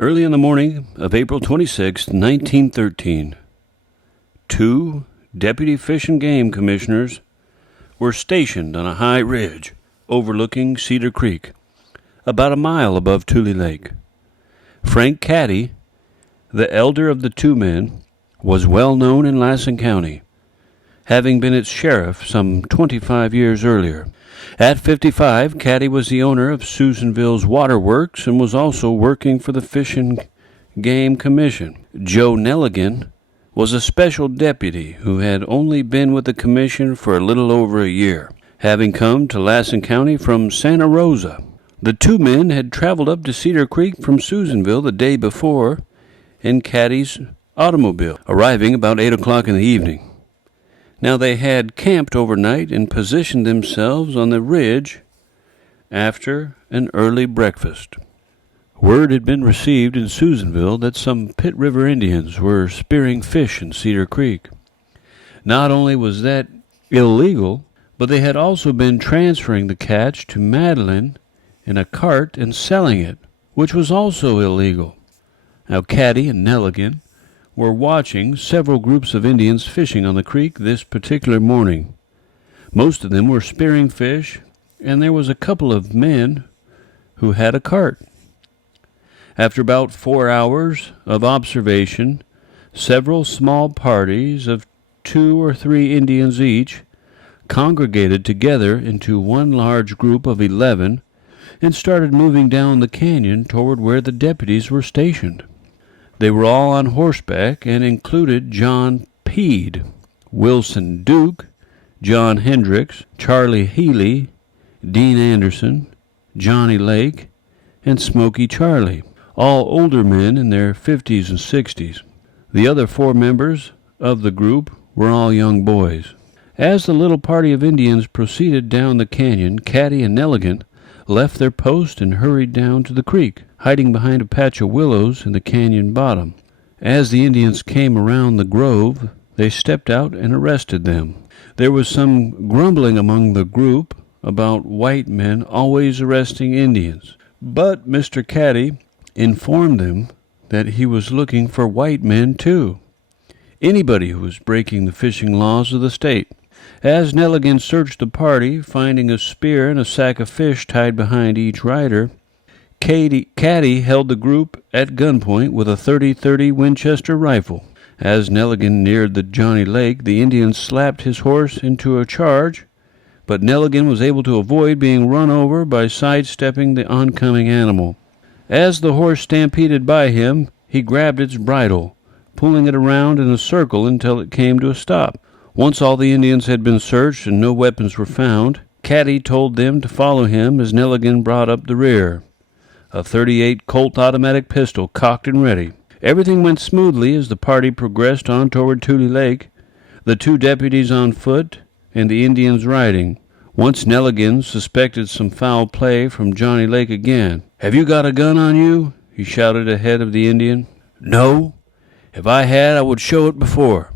Early in the morning of April 26, 1913, two deputy fish and game commissioners were stationed on a high ridge overlooking Cedar Creek, about a mile above Tule Lake. Frank Caddy, the elder of the two men, was well known in Lassen County, having been its sheriff some 25 years earlier. At 55, Caddy was the owner of Susanville's waterworks and was also working for the Fish and Game Commission. Joe Nelligan was a special deputy who had only been with the commission for a little over a year, having come to Lassen County from Santa Rosa. The two men had traveled up to Cedar Creek from Susanville the day before in Caddy's automobile, arriving about 8 o'clock in the evening. Now they had camped overnight and positioned themselves on the ridge after an early breakfast. Word had been received in Susanville that some Pit River Indians were spearing fish in Cedar Creek. Not only was that illegal, but they had also been transferring the catch to Madeline in a cart and selling it, which was also illegal. Now Caddy and Nelligan were watching several groups of Indians fishing on the creek this particular morning. Most of them were spearing fish, and there was a couple of men who had a cart. After about 4 hours of observation, several small parties of 2 or 3 Indians each congregated together into one large group of 11 and started moving down the canyon toward where the deputies were stationed. They were all on horseback and included John Peed, Wilson Duke, John Hendricks, Charlie Healy, Dean Anderson, Johnny Lake, and Smoky Charlie, all older men in their 50s and 60s. The other 4 members of the group were all young boys. As the little party of Indians proceeded down the canyon, Caddy and Nelligan left their post and hurried down to the creek, hiding behind a patch of willows in the canyon bottom. As the Indians came around the grove, they stepped out and arrested them. There was some grumbling among the group about white men always arresting Indians, but Mr. Caddy informed them that he was looking for white men too, anybody who was breaking the fishing laws of the state. As Nelligan searched the party, finding a spear and a sack of fish tied behind each rider, Caddy held the group at gunpoint with a .30-30 Winchester rifle. As Nelligan neared the Johnny Lake, the Indian slapped his horse into a charge, but Nelligan was able to avoid being run over by sidestepping the oncoming animal. As the horse stampeded by him, he grabbed its bridle, pulling it around in a circle until it came to a stop. Once all the Indians had been searched and no weapons were found, Caddy told them to follow him as Nelligan brought up the rear, a .38 Colt automatic pistol cocked and ready. Everything went smoothly as the party progressed on toward Tule Lake, the 2 deputies on foot and the Indians riding. Once Nelligan suspected some foul play from Johnny Lake again. "Have you got a gun on you?" he shouted ahead of the Indian. "No. If I had, I would show it before,"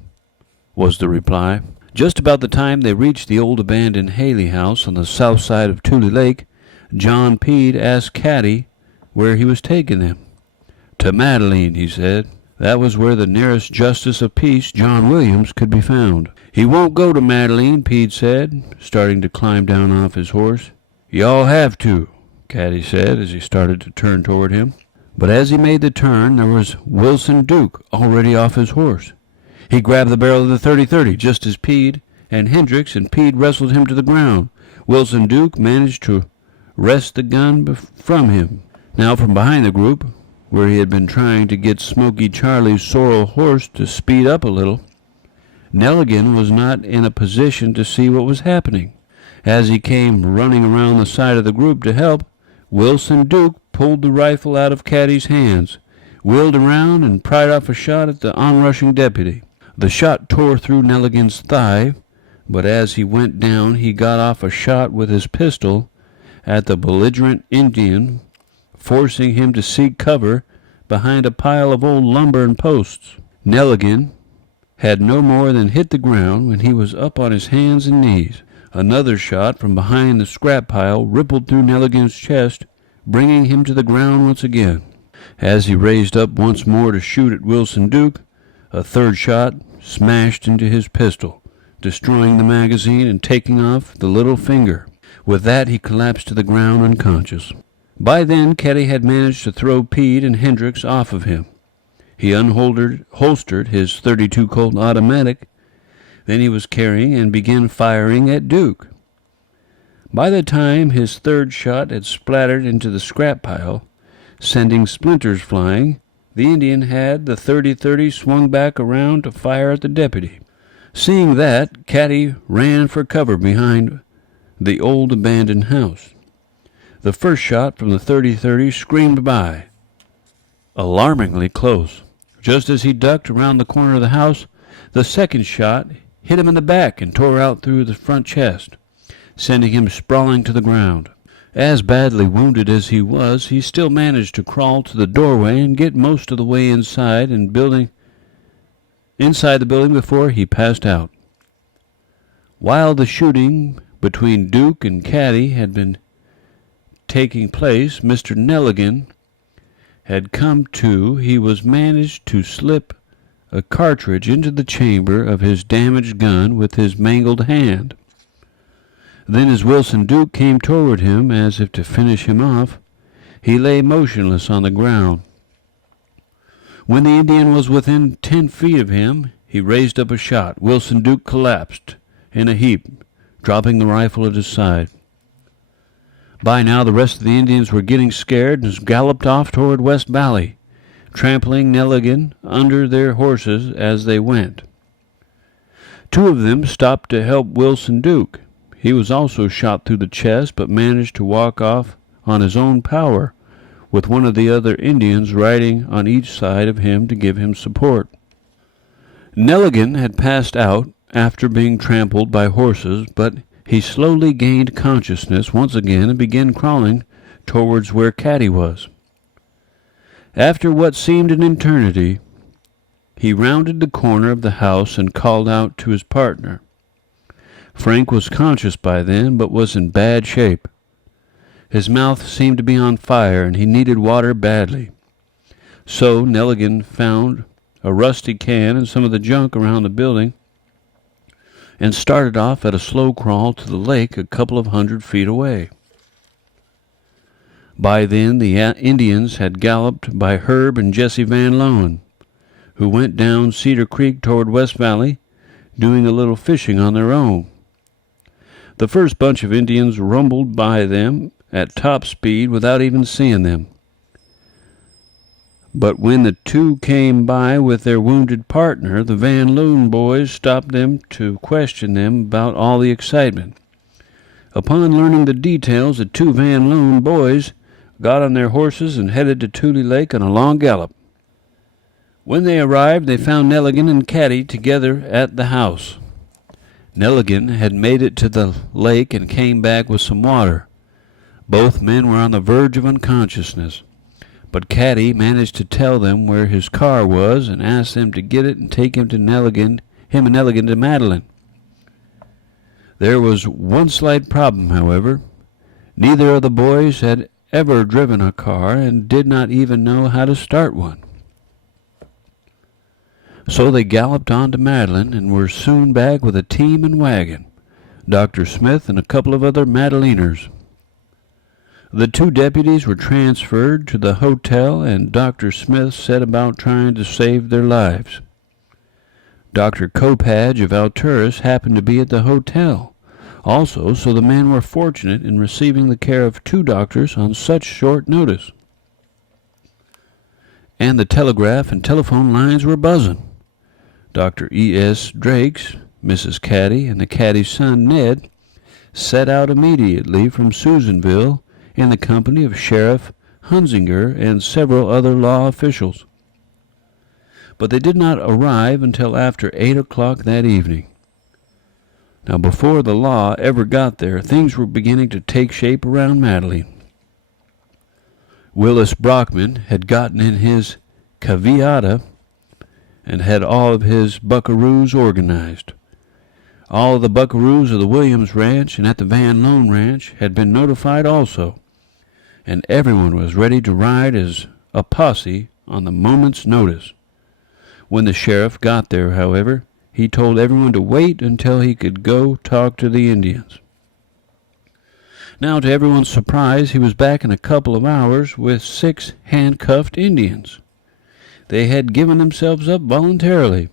was the reply. Just about the time they reached the old abandoned Haley house on the south side of Tule Lake, John Peed asked Caddy where he was taking them. "To Madeline," he said. That was where the nearest justice of peace, John Williams, could be found. "He won't go to Madeline," Peed said, starting to climb down off his horse. "Y'all have to," Caddy said as he started to turn toward him. But as he made the turn, there was Wilson Duke already off his horse. He grabbed the barrel of the .30-30 just as Peed and Hendricks and Peed wrestled him to the ground. Wilson Duke managed to wrest the gun from him. Now from behind the group, where he had been trying to get Smoky Charlie's sorrel horse to speed up a little, Nelligan was not in a position to see what was happening. As he came running around the side of the group to help, Wilson Duke pulled the rifle out of Caddy's hands, wheeled around, and pried off a shot at the onrushing deputy. The shot tore through Nelligan's thigh, but as he went down he got off a shot with his pistol at the belligerent Indian, forcing him to seek cover behind a pile of old lumber and posts. Nelligan had no more than hit the ground when he was up on his hands and knees. Another shot from behind the scrap pile rippled through Nelligan's chest, bringing him to the ground once again. As he raised up once more to shoot at Wilson Duke, a third shot smashed into his pistol, destroying the magazine and taking off the little finger. With that, he collapsed to the ground unconscious. By then, Ketty had managed to throw Pete and Hendricks off of him. He holstered his .32 Colt automatic. Then he was carrying and began firing at Duke. By the time his third shot had splattered into the scrap pile, sending splinters flying, the Indian had the .30 swung back around to fire at the deputy. Seeing that, Ketty ran for cover behind the old abandoned house. The first shot from the .30 screamed by, alarmingly close. Just as he ducked around the corner of the house, the second shot hit him in the back and tore out through the front chest, sending him sprawling to the ground. As badly wounded as he was, he still managed to crawl to the doorway and get most of the way inside the building before he passed out. While the shooting between Duke and Ketty had been taking place, Mr. Nelligan had come to. He was managed to slip a cartridge into the chamber of his damaged gun with his mangled hand. Then as Wilson Duke came toward him as if to finish him off, he lay motionless on the ground. When the Indian was within 10 feet of him, he raised up a shot. Wilson Duke collapsed in a heap, dropping the rifle at his side. By now the rest of the Indians were getting scared and galloped off toward West Valley, trampling Nelligan under their horses as they went. 2 of them stopped to help Wilson Duke. He was also shot through the chest, but managed to walk off on his own power, with one of the other Indians riding on each side of him to give him support. Nelligan had passed out after being trampled by horses, but he slowly gained consciousness once again and began crawling towards where Ketty was. After what seemed an eternity, he rounded the corner of the house and called out to his partner. Frank was conscious by then, but was in bad shape. His mouth seemed to be on fire, and he needed water badly. So Nelligan found a rusty can and some of the junk around the building and started off at a slow crawl to the lake a couple of 100 feet away. By then the Indians had galloped by Herb and Jesse Van Loan, who went down Cedar Creek toward West Valley, doing a little fishing on their own. The first bunch of Indians rumbled by them at top speed without even seeing them. But when the 2 came by with their wounded partner, the Van Loon boys stopped them to question them about all the excitement. Upon learning the details, the 2 Van Loon boys got on their horses and headed to Tule Lake on a long gallop. When they arrived, they found Nelligan and Ketty together at the house. Nelligan had made it to the lake and came back with some water. Both men were on the verge of unconsciousness, but Ketty managed to tell them where his car was and asked them to get it and take him and Nelligan to Madeline. There was one slight problem, however. Neither of the boys had ever driven a car and did not even know how to start one. So they galloped on to Madeline and were soon back with a team and wagon, Dr. Smith and a couple of other Madeliners. The 2 deputies were transferred to the hotel, and Dr. Smith set about trying to save their lives. Dr. Copage of Alturas happened to be at the hotel also, so the men were fortunate in receiving the care of 2 doctors on such short notice. And the telegraph and telephone lines were buzzing. Dr. E.S. Drakes, Mrs. Ketty, and the Ketty's son Ned set out immediately from Susanville in the company of Sheriff Hunzinger and several other law officials. But they did not arrive until after 8 o'clock that evening. Now, before the law ever got there, things were beginning to take shape around Madeline. Willis Brockman had gotten in his caveata and had all of his buckaroos organized. All of the buckaroos of the Williams Ranch and at the Van Loan Ranch had been notified also, and everyone was ready to ride as a posse on the moment's notice. When the sheriff got there, however, he told everyone to wait until he could go talk to the Indians. Now, to everyone's surprise, he was back in a couple of hours with 6 handcuffed Indians. They had given themselves up voluntarily.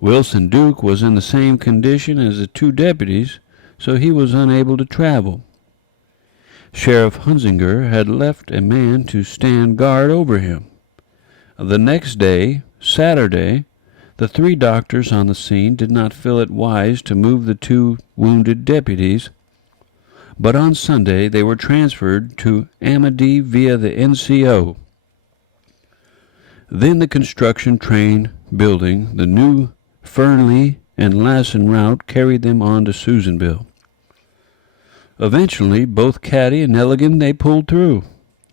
Wilson Duke was in the same condition as the 2 deputies, so he was unable to travel. Sheriff Hunzinger had left a man to stand guard over him. The next day, Saturday, the 3 doctors on the scene did not feel it wise to move the 2 wounded deputies, but on Sunday they were transferred to Amity via the NCO. Then the construction train building the new Fernley and Lassen route carried them on to Susanville. Eventually, both Caddy and Nelligan they pulled through,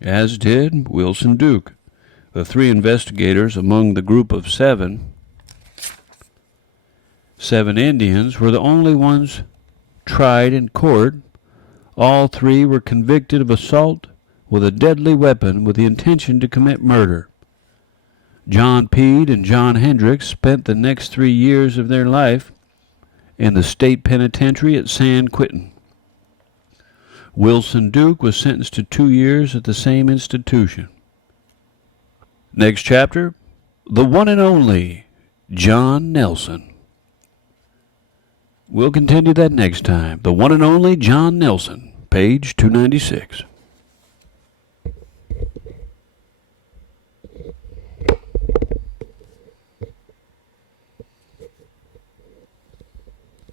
as did Wilson Duke. The 3 investigators among the group of 7 Indians were the only ones tried in court. All 3 were convicted of assault with a deadly weapon with the intention to commit murder. John Peed and John Hendricks spent the next 3 years of their life in the state penitentiary at San Quentin. Wilson Duke was sentenced to 2 years at the same institution. Next chapter, the one and only John Nelson. We'll continue that next time. The one and only John Nelson, page 296.